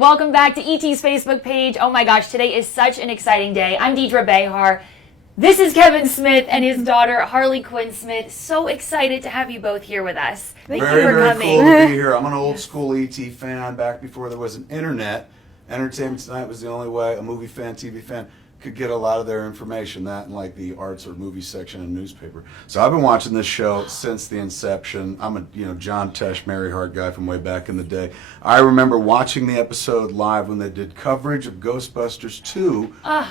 Welcome back to ET's Facebook page. Oh my gosh, today is such an exciting day. I'm Deidre Behar. This is Kevin Smith and his daughter, Harley Quinn Smith. So excited to have you both here with us. Thank you for very coming. Cool to be here. I'm an old school ET fan back before there was an internet. Entertainment Tonight was the only way a movie fan, TV fan could get a lot of their information, that and like the arts or movie section in newspaper. So I've been watching this show since the inception. I'm a John Tesh, Mary Hart guy from way back in the day. I remember watching the episode live when they did coverage of Ghostbusters 2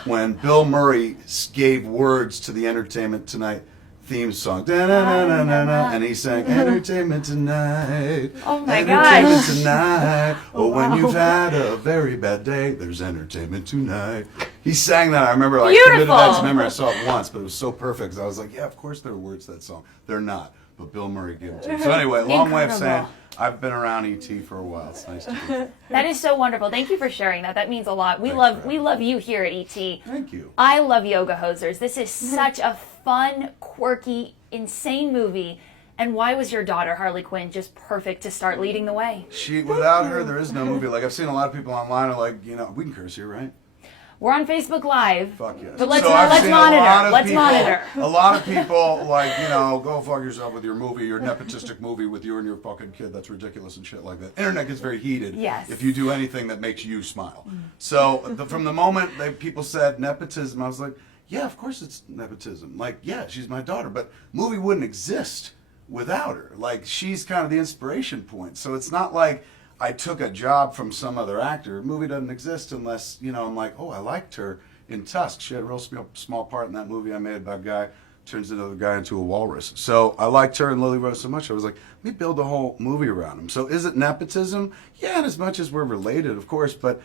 when Bill Murray gave words to the Entertainment Tonight theme song. Da-na-na-na-na-na, and he sang Entertainment Tonight. Oh my Entertainment gosh. Tonight. Oh, Wow. when you've had a very bad day, there's entertainment tonight. He sang that. I remember committed Beautiful. that to memory. I saw it once, but it was so perfect. 'Cause I was like, yeah, of course there are words to that song. They're not, but Bill Murray gave them to me. So anyway, long way of saying I've been around ET for a while. It's nice to be here. That is so wonderful. Thank you for sharing that. That means a lot. We Thanks love you here at ET. Thank you. I love Yoga Hosers. This is such a fun, quirky, insane movie. And why was your daughter, Harley Quinn, just perfect to start leading the way? Without her, there is no movie. Like I've seen a lot of people online are like, we can curse here, right? We're on Facebook Live. Fuck yes. But let's So I've seen monitor. Let's people, monitor. A lot of people go fuck yourself with your movie, your nepotistic movie with you and your fucking kid. That's ridiculous and shit like that. Internet gets very heated Yes. if you do anything that makes you smile. So from the moment people said nepotism, I was like, yeah, of course it's nepotism. Like, yeah, she's my daughter, but movie wouldn't exist without her. Like, she's kind of the inspiration point. So it's not like I took a job from some other actor. A movie doesn't exist unless, I'm like, oh, I liked her in Tusk. She had a real small part in that movie I made about a guy turns another guy into a walrus. So I liked her and Lily Rose so much, I was like, let me build a whole movie around him. So is it nepotism? Yeah, and as much as we're related, of course, but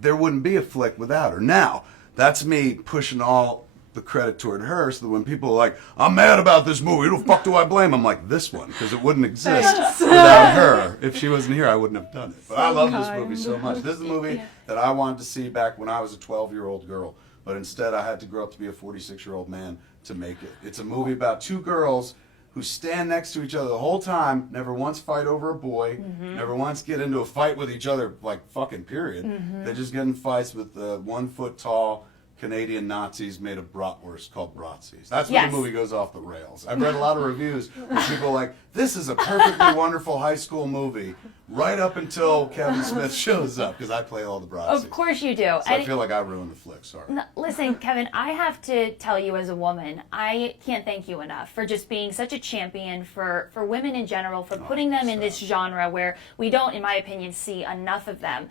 there wouldn't be a flick without her. Now, that's me pushing all the credit toward her, so that when people are like, I'm mad about this movie, who the fuck do I blame? I'm like, this one, because it wouldn't exist without her. If she wasn't here, I wouldn't have done it. But I love this movie so much. This is the movie that I wanted to see back when I was a 12-year-old girl, but instead I had to grow up to be a 46-year-old man to make it. It's a movie about two girls who stand next to each other the whole time, never once fight over a boy, never once get into a fight with each other, like fucking period. They just get in fights with 1 foot tall Canadian Nazis made of bratwurst called Bratzies. That's when the movie goes off the rails. I've read a lot of reviews where people are like, this is a perfectly wonderful high school movie, right up until Kevin Smith shows up, because I play all the Bratzies. Of course you do. So I feel like I ruined the flick, sorry. Listen, Kevin, I have to tell you as a woman, I can't thank you enough for just being such a champion for women in general, for putting them in this genre where we don't, in my opinion, see enough of them.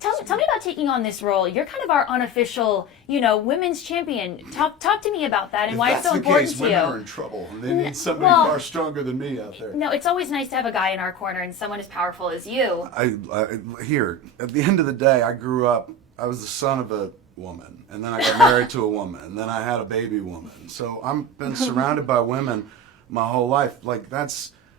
Tell me about taking on this role. You're kind of our unofficial, women's champion. Talk to me about that and why it's so important to you. Women are in trouble. They need somebody far stronger than me out there. No, it's always nice to have a guy in our corner and someone as powerful as you. Here, at the end of the day, I grew up, I was the son of a woman, and then I got married to a woman, and then I had a baby woman. So I've been surrounded by women my whole life. Like,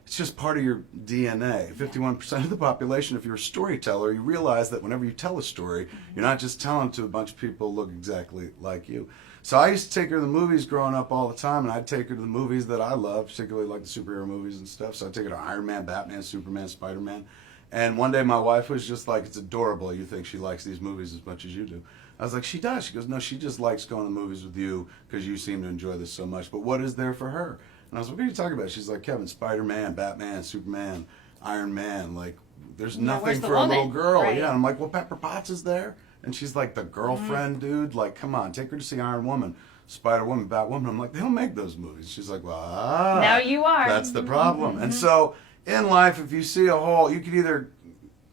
it's just part of your DNA. 51% of the population, if you're a storyteller, you realize that whenever you tell a story, you're not just telling it to a bunch of people who look exactly like you. So I used to take her to the movies growing up all the time, and I'd take her to the movies that I love, particularly like the superhero movies and stuff. So I'd take her to Iron Man, Batman, Superman, Spider-Man. And one day my wife was just like, it's adorable. You think she likes these movies as much as you do. I was like, she does. She goes, no, she just likes going to the movies with you because you seem to enjoy this so much. But what is there for her? And I was like, what are you talking about? She's like, Kevin, Spider-Man, Batman, Superman, Iron Man. Like, there's nothing for a little girl. Right. Yeah. And I'm like, well, Pepper Potts is there. And she's like, the girlfriend, dude. Like, come on, take her to see Iron Woman, Spider-Woman, Batwoman. I'm like, they don't make those movies. She's like, well, now you are. That's the problem. And so in life, if you see a hole, you could either,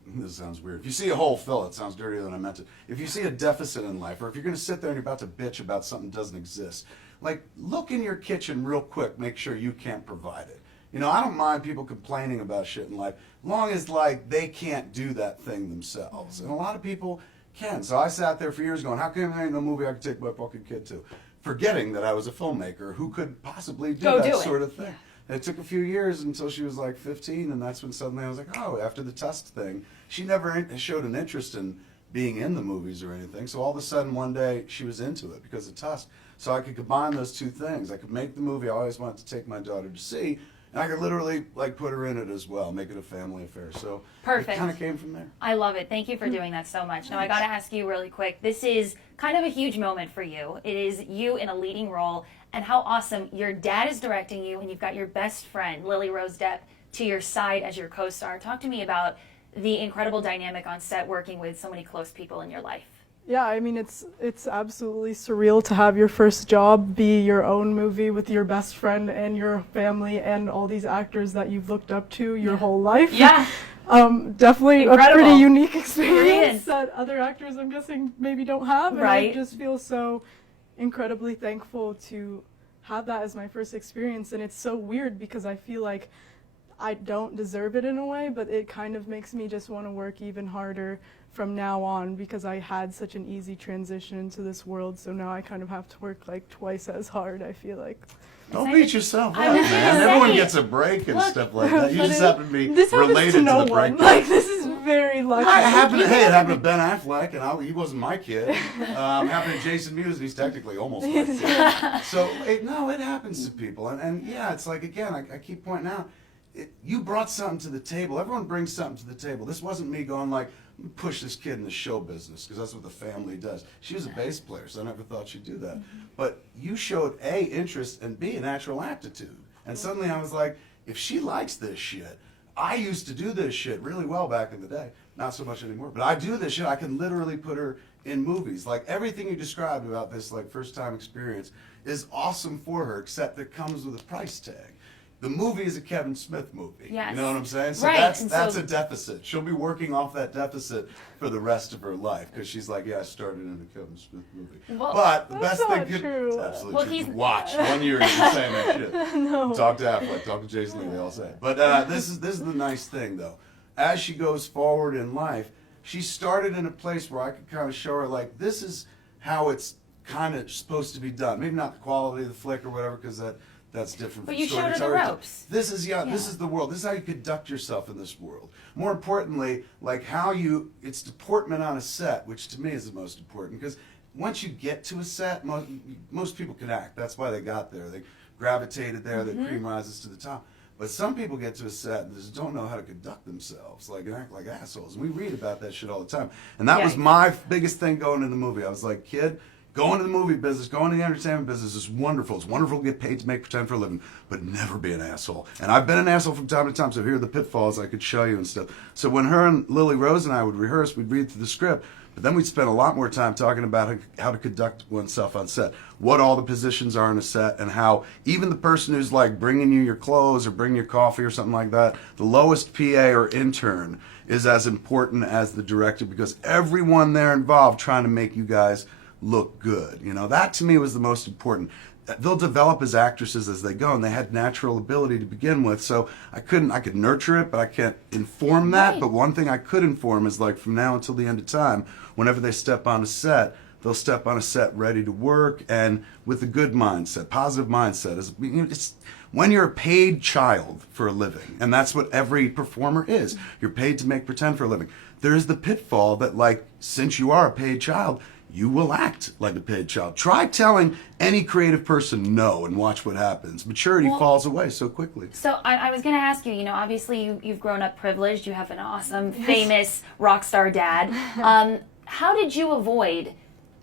this sounds weird. If you see a hole, fill it. Sounds dirtier than I meant it. If you see a deficit in life, or if you're going to sit there and you're about to bitch about something that doesn't exist, like, look in your kitchen real quick, make sure you can't provide it. I don't mind people complaining about shit in life, as long as, like, they can't do that thing themselves. And a lot of people can. So I sat there for years going, how come there ain't no movie I could take my fucking kid to? Forgetting that I was a filmmaker who could possibly do that sort of thing. And it took a few years until she was like 15, and that's when suddenly I was like, oh, after the Tusk thing, she never showed an interest in being in the movies or anything. So all of a sudden one day she was into it because of Tusk. So I could combine those two things. I could make the movie I always wanted to take my daughter to see, And I could literally like put her in it as well, make it a family affair. So Perfect. it kind of came from there. I love it. Thank you for doing that so much. Now, I got to ask you really quick. This is kind of a huge moment for you. It is you in a leading role, and how awesome. Your dad is directing you, and you've got your best friend, Lily Rose Depp, to your side as your co-star. Talk to me about the incredible dynamic on set working with so many close people in your life. Yeah, I mean, it's absolutely surreal to have your first job be your own movie with your best friend and your family and all these actors that you've looked up to your whole life. Yeah. Definitely Incredible. a pretty unique experience Brilliant. that other actors, I'm guessing, maybe don't have. And Right. I just feel so incredibly thankful to have that as my first experience. And it's so weird because I feel like I don't deserve it in a way, but it kind of makes me just want to work even harder from now on because I had such an easy transition into this world. So now I kind of have to work like twice as hard, I feel like. Don't beat yourself up, I was gonna man. say, Everyone gets a break and look, stuff like that. You But just happen to be this happens related to no the one. break. Like, this is very lucky. It happened to Ben Affleck, and he wasn't my kid. Happened to Jason Mewes, and he's technically almost my kid. So, it happens to people. And yeah, it's like, again, I keep pointing out, you brought something to the table. Everyone brings something to the table. This wasn't me going like, push this kid in the show business, because that's what the family does. She was a bass player, so I never thought she'd do that. But you showed A, interest, and B, a natural aptitude. And suddenly I was like, if she likes this shit, I used to do this shit really well back in the day. Not so much anymore. But I do this shit. I can literally put her in movies. Like, everything you described about this like first time experience is awesome for her, except it comes with a price tag. The movie is a Kevin Smith movie. Yes. You know what I'm saying? So Right, that's and that's so- a deficit. She'll be working off that deficit for the rest of her life, because she's like, yeah, I started in a Kevin Smith movie. Well, but the that's best thing not could true. absolutely Well, true. he's- Watch 1 year you're saying that shit. No. Talk to Affleck, talk to Jason Lee, they all say it. But this is the nice thing though. As she goes forward in life, she started in a place where I could kind of show her like, this is how it's kind of supposed to be done. Maybe not the quality of the flick or whatever, because that's different. But from you showed her the storytelling. ropes. This is this is the world. This is how you conduct yourself in this world. More importantly, like it's deportment on a set, which to me is the most important, because once you get to a set, most people can act. That's why they got there. They gravitated there. They cream rises to the top. But some people get to a set and just don't know how to conduct themselves, like, and act like assholes. And we read about that shit all the time. And that was Yikes. my biggest thing going into the movie. I was like, kid, go into the movie business, go into the entertainment business is wonderful. It's wonderful to get paid to make pretend for a living, but never be an asshole. And I've been an asshole from time to time, so here are the pitfalls I could show you and stuff. So when her and Lily Rose and I would rehearse, we'd read through the script, but then we'd spend a lot more time talking about how to conduct oneself on set, what all the positions are in a set, and how even the person who's like bringing you your clothes or bringing your coffee or something like that, the lowest PA or intern is as important as the director, because everyone there involved trying to make you guys look good. You know, that to me was the most important. They'll develop as actresses as they go, and they had natural ability to begin with. So I could nurture it, but I can't inform that. Right. But one thing I could inform is, like, from now until the end of time, whenever they step on a set, they'll step on a set ready to work and with a good mindset, positive mindset. It's when you're a paid child for a living, and that's what every performer is. You're paid to make pretend for a living. There is the pitfall that, like, since you are a paid child, you will act like a paid child. Try telling any creative person no and watch what happens. Maturity falls away so quickly. So I was going to ask you, obviously you've grown up privileged. You have an awesome, famous rock star dad. How did you avoid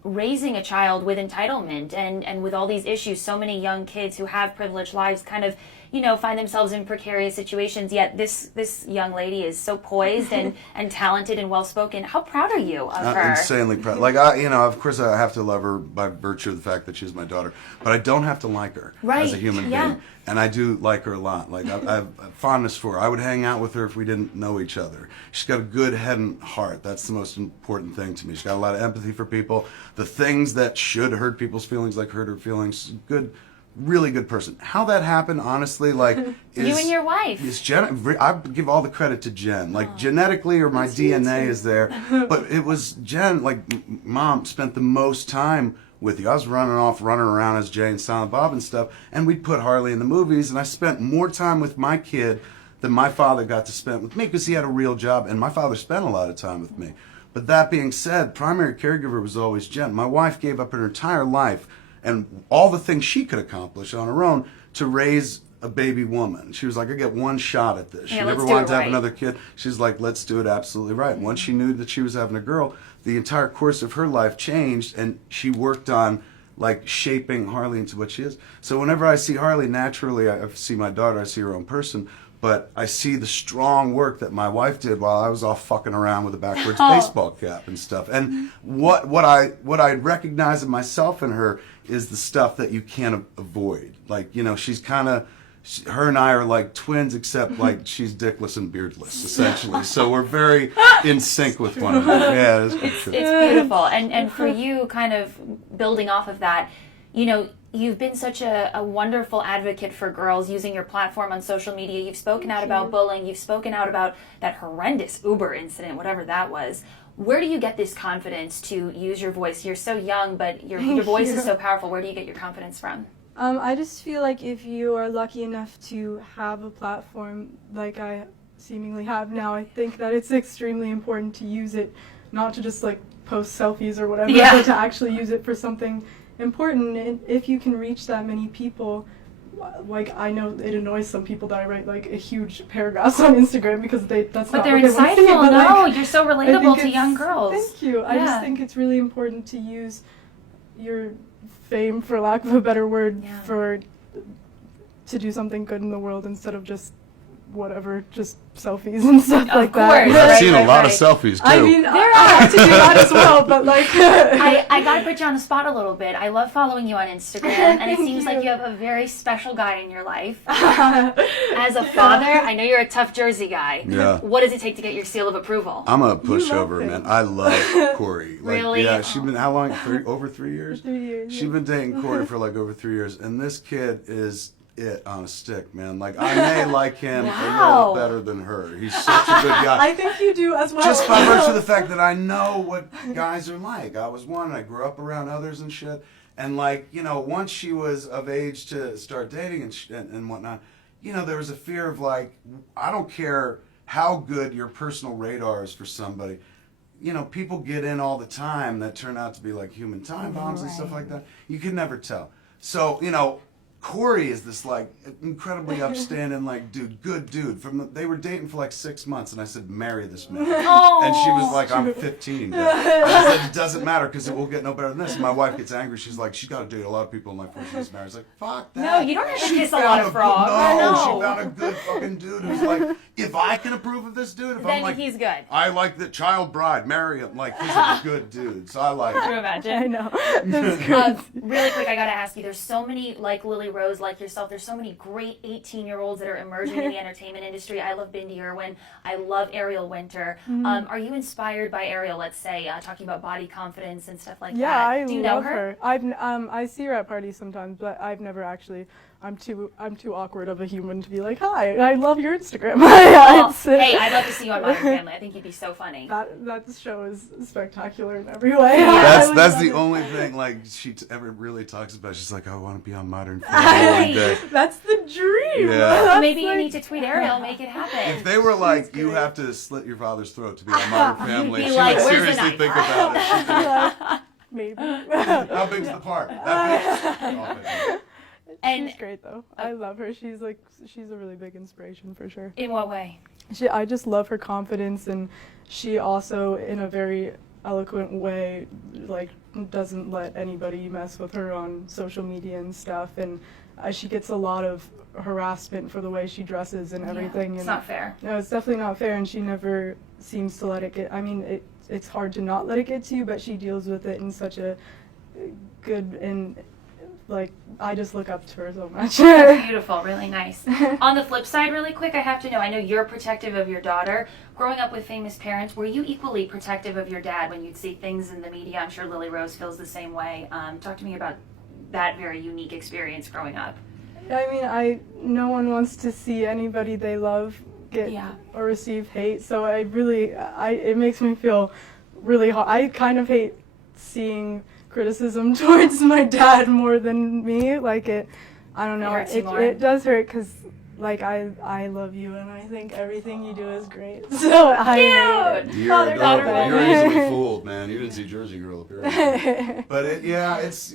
raising a child with entitlement and with all these issues? So many young kids who have privileged lives kind of, find themselves in precarious situations, yet this young lady is so poised and talented and well-spoken. How proud are you of her? Insanely proud. Like, of course I have to love her by virtue of the fact that she's my daughter, but I don't have to like her as a human yeah. being. And I do like her a lot. Like, I have fondness for her. I would hang out with her if we didn't know each other. She's got a good head and heart. That's the most important thing to me. She's got a lot of empathy for people. The things that should hurt people's feelings, like hurt her feelings, really good person. How that happened, honestly, like, is You and your wife. Is I give all the credit to Jen. Like, genetically, or my DNA is there, but it was Jen. Like, Mom spent the most time with you. I was running around as Jay and Silent Bob and stuff, and we'd put Harley in the movies, and I spent more time with my kid than my father got to spend with me, because he had a real job, and my father spent a lot of time with me. But that being said, primary caregiver was always Jen. My wife gave up her entire life and all the things she could accomplish on her own to raise a baby woman. She was like, I get one shot at this. She Yeah, never let's do wanted it to have right. another kid. She's like, let's do it absolutely right. And once she knew that she was having a girl, the entire course of her life changed, and she worked on like shaping Harley into what she is. So whenever I see Harley, naturally I see my daughter, I see her own person, but I see the strong work that my wife did while I was off fucking around with a backwards baseball cap and stuff. And what I recognize in myself and her is the stuff that you can't avoid. Like, you know, she's kind of, her and I are like twins, except like she's dickless and beardless, essentially. So we're very in sync with one another. Yeah, it's true. It's beautiful. And for you, kind of building off of that, you know, you've been such a wonderful advocate for girls using your platform on social media. You've spoken out about bullying. You've spoken out about that horrendous Uber incident, whatever that was. Where do you get this confidence to use your voice? You're so young, but your voice is so powerful. Where do you get your confidence from? I just feel like if you are lucky enough to have a platform like I seemingly have now, I think that it's extremely important to use it, not to just like post selfies or whatever, but to actually use it for something important. And if you can reach that many people, like I know it annoys some people that I write like a huge paragraphs on Instagram because that's But not they're what they want to see, insightful. but, No, like, you're so I think relatable to it's- young girls. Thank you. I just think it's really important to use your fame, for lack of a better word, to do something good in the world instead of just whatever, just selfies and stuff like that. course. I've Right, seen a right, lot of right. selfies too. I mean, I like to do that as well, but like, I got to put you on the spot a little bit. I love following you on Instagram, and it Thank seems like you. you have a very special guy in your life. As a father, I know you're a tough Jersey guy. Yeah. What does it take to get your seal of approval? I'm a love pushover, him. man. I love Corey. Like, Really? Yeah, she's been, how long? Over 3 years? 3 years. She's been dating Corey for like over 3 years, and this kid is it on a stick, man. Like, I may like him a Wow. little better than her. He's such a good guy. I think you do as well. Just by virtue of the fact that I know what guys are like. I was one, and I grew up around others and shit. And like, you know, once she was of age to start dating and whatnot, you know, there was a fear of like, I don't care how good your personal radar is for somebody. You know, people get in all the time that turn out to be like human time bombs and stuff like that. You can never tell. So, you know, Corey is this like incredibly upstanding like dude, good dude. They were dating for like 6 months, and I said, marry this man. Oh. And she was like, I'm 15. Dad. And I said, it doesn't matter because it will get no better than this. And my wife gets angry. She's like, she's got to date a lot of people in life before she gets married. I was like, fuck that. No, you don't have to She kiss a found lot of good- frogs. No, No. she found a good fucking dude who's like, if I can approve of this dude, if Then I'm like, he's good. I like the child bride, marry him. Like, he's a good dude. So I like Can you it. imagine? I know. That's great. Really quick, I gotta ask you. There's so many like Lily Rose, like yourself. There's so many great 18-year-olds that are emerging in the entertainment industry. I love Bindi Irwin. I love Ariel Winter. Are you inspired by Ariel? Let's say talking about body confidence and stuff like Yeah, that. I Do you know love her? I see her at parties sometimes, but I've never actually. I'm too awkward of a human to be like, hi, I love your Instagram. Oh, It's, hey, I'd love to see you on Modern Family. I think you'd be so funny. that show is spectacular in every way. Yeah. I would That's love the it. only thing like she ever really talks about. She's like, I want to be on Modern Family one day. That's the dream. Yeah. That's Maybe you like- need to tweet Ariel, make it happen. If they were like, you great. have to slit your father's throat to be on Modern Family, Be she like, would "Where's the seriously knife?" think about it. She'd be like, Maybe. how big's the part? That big? Oh, okay. And She's great though. I love her. She's a really big inspiration for sure. in what way? I just love her confidence, and she also, in a very eloquent way, like doesn't let anybody mess with her on social media and stuff. And she gets a lot of harassment for the way she dresses and everything. It's and not fair. No, it's definitely not fair, and she never seems to let it get. I mean, it's hard to not let it get to you, but she deals with it in such a good and. Like, I just look up to her so much. Beautiful, really nice. On the flip side, really quick, I have to know, I know you're protective of your daughter. Growing up with famous parents, were you equally protective of your dad when you'd see things in the media? I'm sure Lily Rose feels the same way. Talk to me about that very unique experience growing up. I mean, no one wants to see anybody they love get or receive hate, so it makes me feel really hard. I kind of hate seeing criticism towards my dad more than me. Like I don't know, hurts you more. it does hurt because like I love you and I think everything you do is great. So I hate it. You're Father-daughter adorable. You're moment. easily fooled, man. You didn't see Jersey Girl appear. But it's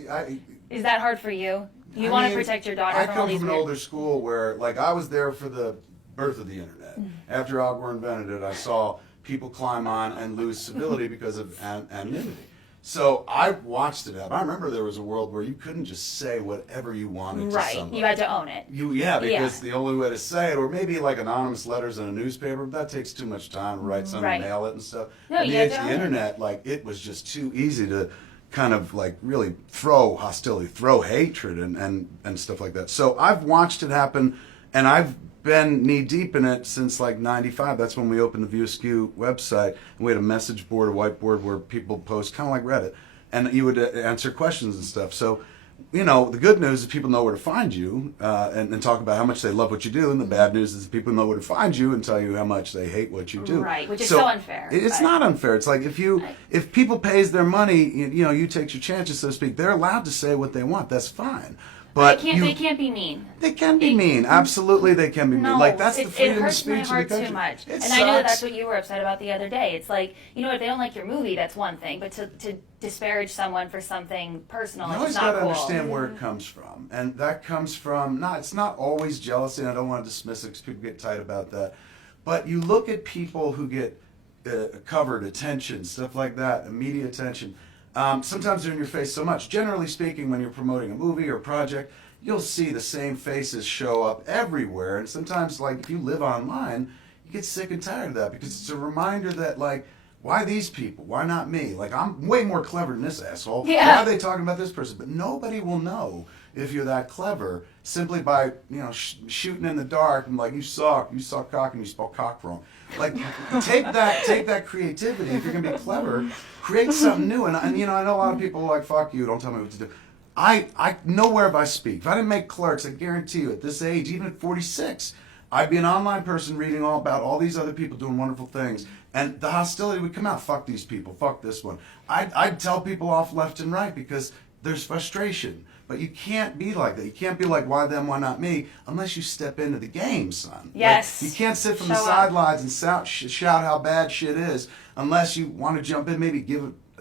Is that hard for you? You want to protect your daughter I from all come these from an weird... older school where, like, I was there for the birth of the internet. After Al Gore invented it, I saw people climb on and lose civility because of anonymity. So I watched it happen. I remember there was a world where you couldn't just say whatever you wanted to Right. somebody. You had to own it. Because the only way to say it, or maybe like anonymous letters in a newspaper, but that takes too much time to write something, Right. mail it and stuff. No, In the you had age to of own the it. internet, like, it was just too easy to kind of like really throw hostility, throw hatred and stuff like that. So I've watched it happen, and I've been knee deep in it since like '95. That's when we opened the View Askew website, and we had a message board, a whiteboard where people post, kind of like Reddit, and you would answer questions and stuff. So, you know, the good news is people know where to find you and talk about how much they love what you do, and the bad news is people know where to find you and tell you how much they hate what you do. Right, which is so unfair. It's but- not unfair. It's like if people pays their money, you know, you take your chances, so to speak. They're allowed to say what they want. That's fine. But they can't be mean. They can be mean. Absolutely, they can be mean. No, Like, that's the it freedom of hurts speech my in the heart country. too much. It And I know that sucks. that's what you were upset about the other day. It's like, you know, if they don't like your movie, that's one thing, but to disparage someone for something personal, You it's always not got to cool. understand where it comes from, and that comes from it's not always jealousy. And I don't want to dismiss it because people get tight about that. But you look at people who get covered attention, stuff like that, media attention. Sometimes they're in your face so much. Generally speaking, when you're promoting a movie or a project, you'll see the same faces show up everywhere. And sometimes, like, if you live online, you get sick and tired of that because it's a reminder that, like, why these people? Why not me? Like, I'm way more clever than this asshole. Yeah. Why are they talking about this person? But nobody will know if you're that clever simply by, you know, shooting in the dark and like, you suck cock and you spell cock wrong. Like, take that creativity. If you're gonna be clever, create something new. And you know, I know a lot of people are like, fuck you, don't tell me what to do. I know wherever I speak. If I didn't make Clerks, I guarantee you, at this age, even at 46, I'd be an online person reading all about all these other people doing wonderful things. And the hostility would come out. Fuck these people. Fuck this one. I'd tell people off left and right because there's frustration. But you can't be like that. You can't be like, why them, why not me, unless you step into the game, son. Yes. Like, you can't sit from the Show up. sidelines and shout how bad shit is unless you want to jump in, maybe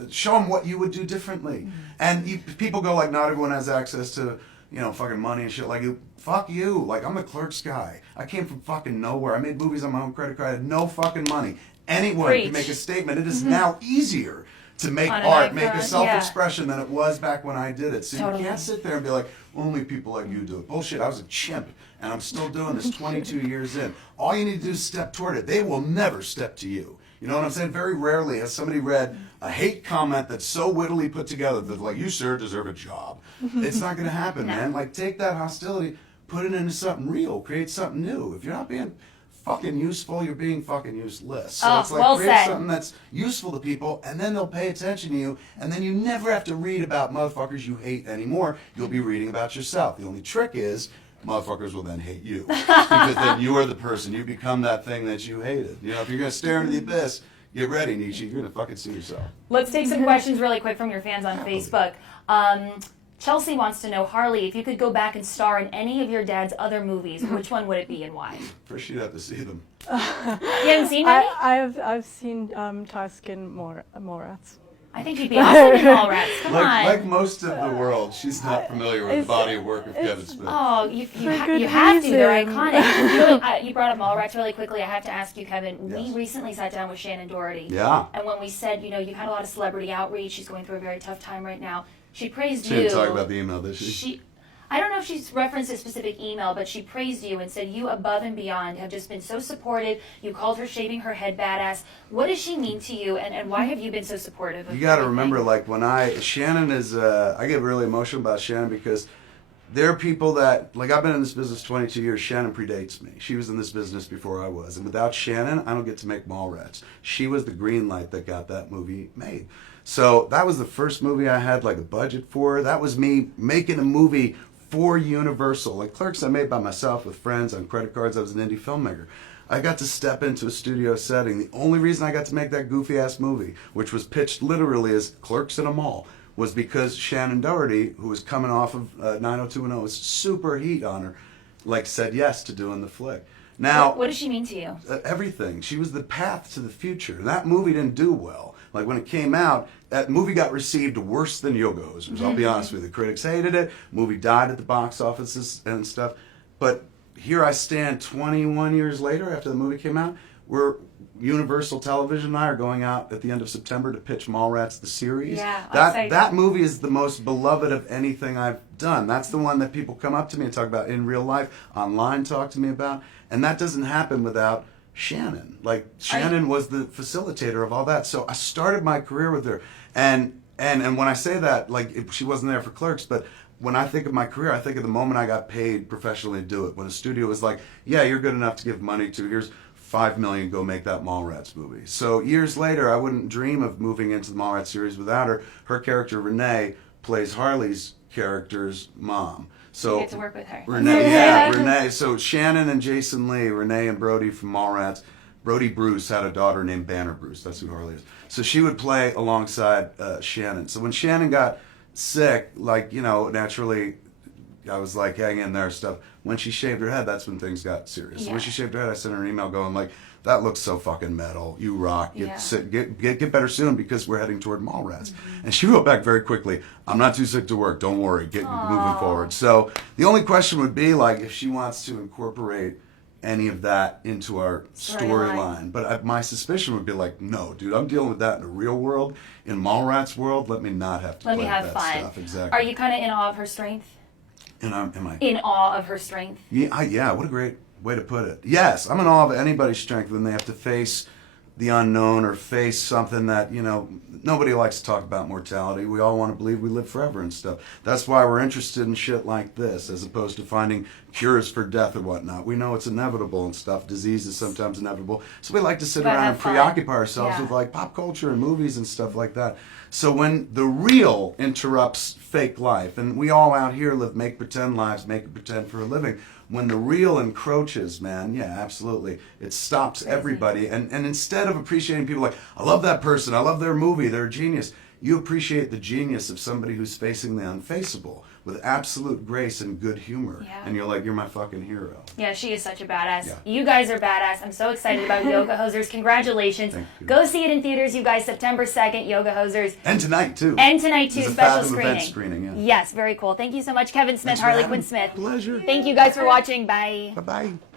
show them what you would do differently. And people go like, not everyone has access to, you know, fucking money and shit like you. Fuck you. Like, I'm the Clerks guy. I came from fucking nowhere. I made movies on my own credit card. I had no fucking money. Anyone Preach. can make a statement. It is now easier to make On an art, make a iPhone, self-expression than it was back when I did it. So Totally. you can't sit there and be like, only people like you do it. Bullshit, I was a chimp, and I'm still doing this 22 years in. All you need to do is step toward it. They will never step to you. You know what I'm saying? Very rarely has somebody read a hate comment that's so wittily put together that, like, you, sir, deserve a job. It's not going to happen, man. Like, take that hostility, put it into something real, create something new. If you're not being fucking useful, you're being fucking useless. So it's like, well create said. something that's useful to people, and then they'll pay attention to you, and then you never have to read about motherfuckers you hate anymore. You'll be reading about yourself. The only trick is motherfuckers will then hate you because then you are the person. You become that thing that you hated. You know, if you're going to stare into the abyss, get ready, Nietzsche. You're going to fucking see yourself. Let's take some questions really quick from your fans on Facebook. Chelsea wants to know, Harley, if you could go back and star in any of your dad's other movies, which one would it be and why? First, you'd have to see them. You haven't seen any? I've seen Tusk and Mallrats. I think you'd be awesome in Mallrats. Come on. Like most of the world, she's not familiar with the body of work of Kevin Smith. Oh, you good have to. They're reason. iconic. You brought up Mallrats really quickly. I have to ask you, Kevin. Yes. We recently sat down with Shannon Doherty. Yeah. And when we said, you know, you've had a lot of celebrity outreach, she's going through a very tough time right now. She praised She you. didn't talk about the email, did she? I don't know if she's referenced a specific email, but she praised you and said you above and beyond have just been so supportive. You called her shaving her head badass. What does she mean to you, and why have you been so supportive of You got to everything? remember, like, Shannon is, I get really emotional about Shannon because there are people that, like, I've been in this business 22 years. Shannon predates me. She was in this business before I was. And without Shannon, I don't get to make Mallrats. She was the green light that got that movie made. So that was the first movie I had, like, a budget for. That was me making a movie for Universal. Like, Clerks I made by myself with friends on credit cards. I was an indie filmmaker. I got to step into a studio setting. The only reason I got to make that goofy-ass movie, which was pitched literally as Clerks in a Mall, was because Shannon Doherty, who was coming off of 90210, was super heat on her, like, said yes to doing the flick. Now, what does she mean to you? Everything. She was the path to the future. That movie didn't do well. Like when it came out, that movie got received worse than Yoga Hosers. I'll be honest with you. The critics hated it. Movie died at the box offices and stuff. But here I stand 21 years later after the movie came out. Universal Television and I are going out at the end of September to pitch Mallrats the series. Yeah, that movie is the most beloved of anything I've done. That's the one that people come up to me and talk about in real life, online talk to me about, and that doesn't happen without Shannon. Like Shannon was the facilitator of all that. So I started my career with her, and when I say that, like she wasn't there for Clerks, but when I think of my career, I think of the moment I got paid professionally to do it. When a studio was like, "Yeah, you're good enough to give money to. Here's $5 million, go make that Mallrats movie." So years later, I wouldn't dream of moving into the Mallrats series without her. Her character Renee plays Harley's character's mom. So You get to work with her. Renee. So Shannon and Jason Lee, Renee and Brody from Mallrats. Brody Bruce had a daughter named Banner Bruce. That's who Harley is. So she would play alongside Shannon. So when Shannon got sick, naturally, I was like, hang in there, stuff. When she shaved her head, that's when things got serious. Yeah. When she shaved her head, I sent her an email going like, that looks so fucking metal. You rock. Get better soon because we're heading toward Mallrats. Mm-hmm. And she wrote back very quickly, I'm not too sick to work. Don't worry. Get moving forward. So the only question would be like if she wants to incorporate any of that into our storyline. But my suspicion would be like, no, dude, I'm dealing with that in the real world. In Mallrats world, let me not have to Let play me have that fun. stuff. Exactly. Are you kind of in awe of her strength? And am I? In awe of her strength. Yeah, what a great way to put it. Yes, I'm in awe of anybody's strength when they have to face the unknown or face something that, nobody likes to talk about mortality. We all want to believe we live forever and stuff. That's why we're interested in shit like this as opposed to finding cures for death or whatnot. We know it's inevitable and stuff. Disease is sometimes inevitable. So we like to sit around and preoccupy ourselves with like pop culture and movies and stuff like that. So when the real interrupts fake life, and we all out here live make pretend lives, make pretend for a living. When the real encroaches, man, yeah, absolutely. It stops everybody. And instead of appreciating people like, I love that person, I love their movie, they're a genius, you appreciate the genius of somebody who's facing the unfaceable with absolute grace and good humor. Yeah. And you're like, you're my fucking hero. Yeah, she is such a badass. Yeah. You guys are badass. I'm so excited about Yoga Hosers. Congratulations. Thank you. Go see it in theaters, you guys, September 2nd, Yoga Hosers. And tonight, too. And tonight, too, There's a special Fathom screening. event screening, yeah. Yes, very cool. Thank you so much, Kevin Smith, Thanks for Harley having Quinn me. Smith. Pleasure. Thank you guys for watching. Bye. Bye-bye.